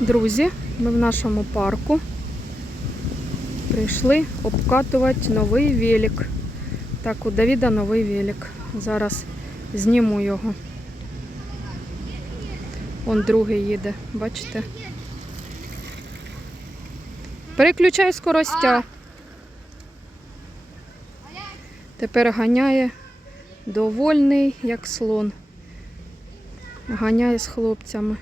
Друзі, ми в нашому парку прийшли обкатувати новий велик. Так, у Давіда новий велик. Зараз зніму його. Он другий їде, бачите? Переключай скоростя. Тепер ганяє довольний, як слон. Ганяє з хлопцями.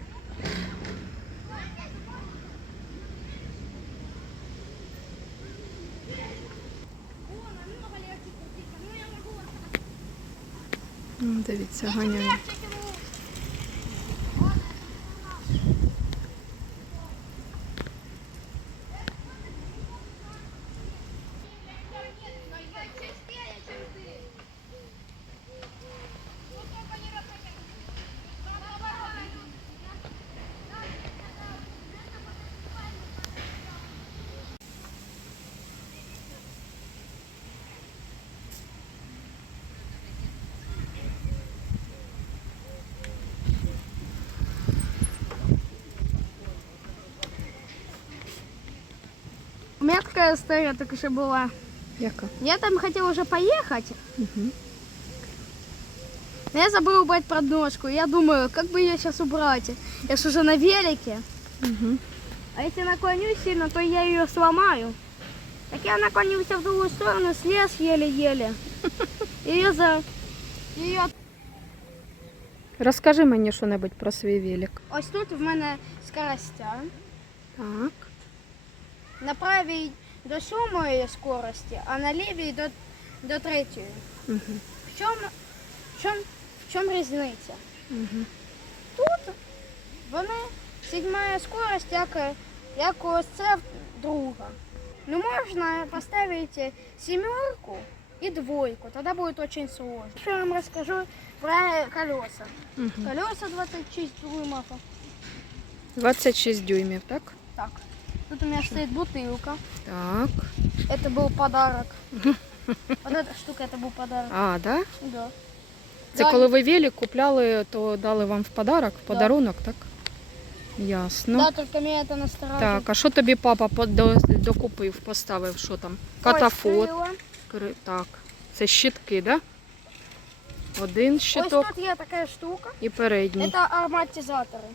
Дивіться, ганяє. Какая история только что была. Яка? Я там хотела уже поехать, Угу. но я забыла убрать подножку. Я думаю, как бы ее сейчас убрать? Я же уже на велике. Угу. А если наклонюсь сильно, то я ее сломаю. Так я наклонился в другую сторону, слез еле-еле. Ее за... Ее... Розкажи мені що-небудь про свій велик. Ось тут в мене скоростя. Так. На правій до сьомої скорості, а на лівій до, до третьої. Угу. В чому, в чому, в чому різниця? Угу. Тут вони седьмая скорость, як, як ось це друга. Ну можна поставити семерку і двойку, тоді буде дуже сложно. Що я вам розкажу про колеса. Угу. Колеса 26 дюймов. 26 дюймів, так? Так. Тут у меня стоит бутылка. Так. Это был подарок. Вот эта штука, это был подарок. А, да? Да. Це Да, коли ви велик купляли, то дали вам в подарок, в Да. подарунок, так? Ясно. Да, только меня это настораживает. Так, а що тобі папа по- до- докупив, поставив, що там? Катафот. Ось крила. Кри- Так. Це щитки, да? Один Ось щиток тут є така штука. і передній. Это ароматизаторы.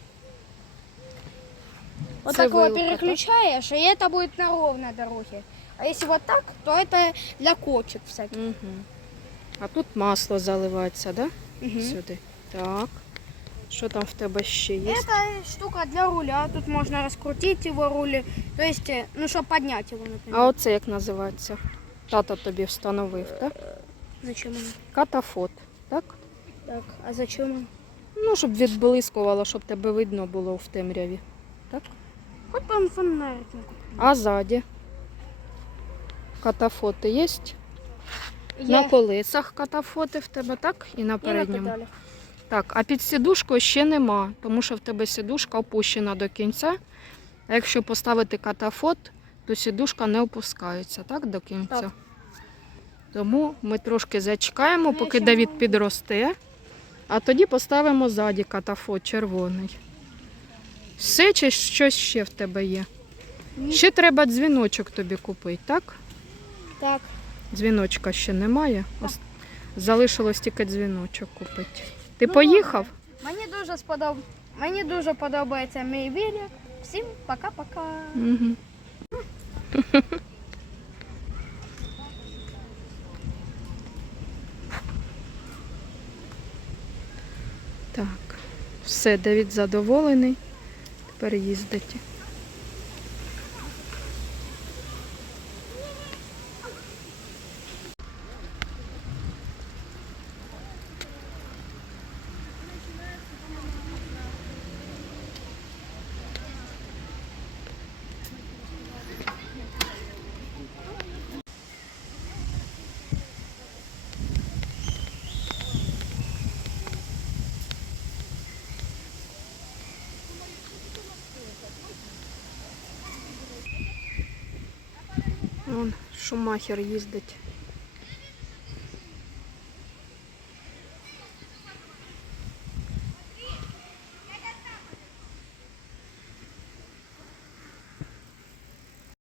Вот Це так его вилка, так? переключаешь, и это будет на ровной дороге. А если вот так, то это для кочек всяких. Угу. А тут масло заливається, да? Мгм. Сюди. Так. Що там в тебе ще є? Это штука для руля. Тут можно раскрутить его рули. То есть, э, ну, чтобы поднять его, например. А оце як називається? Тато тобі встановив, так? Зачем он? Катафот, так? Так, а зачем он? Ну, щоб відблискувало, щоб тебе видно було в темряві. Так? Хоть бы он фонарик не купил. А ззаді? Катафоти є? На колесах катафоти в тебе, так? І на и на Так, а під сідушкою ще нема, тому що в тебе сідушка опущена до кінця. А якщо поставити катафот, то сідушка не опускається, так, до кінця. Так. Тому ми трошки зачекаємо, Ну, поки Давід підросте, а тоді поставимо ззаді катафот червоний. Все чи щось ще в тебе є? Ні. Ще треба дзвіночок тобі купити, так? Так. Дзвіночка ще немає. Ос- Залишилось тільки дзвіночок купити. Ти Ну, поїхав? Мені дуже сподоб... Мені дуже подобається мій велик. Всім пока-пока. Угу. Так, все, Давід задоволений. Тепер Вон Шумахер їздить.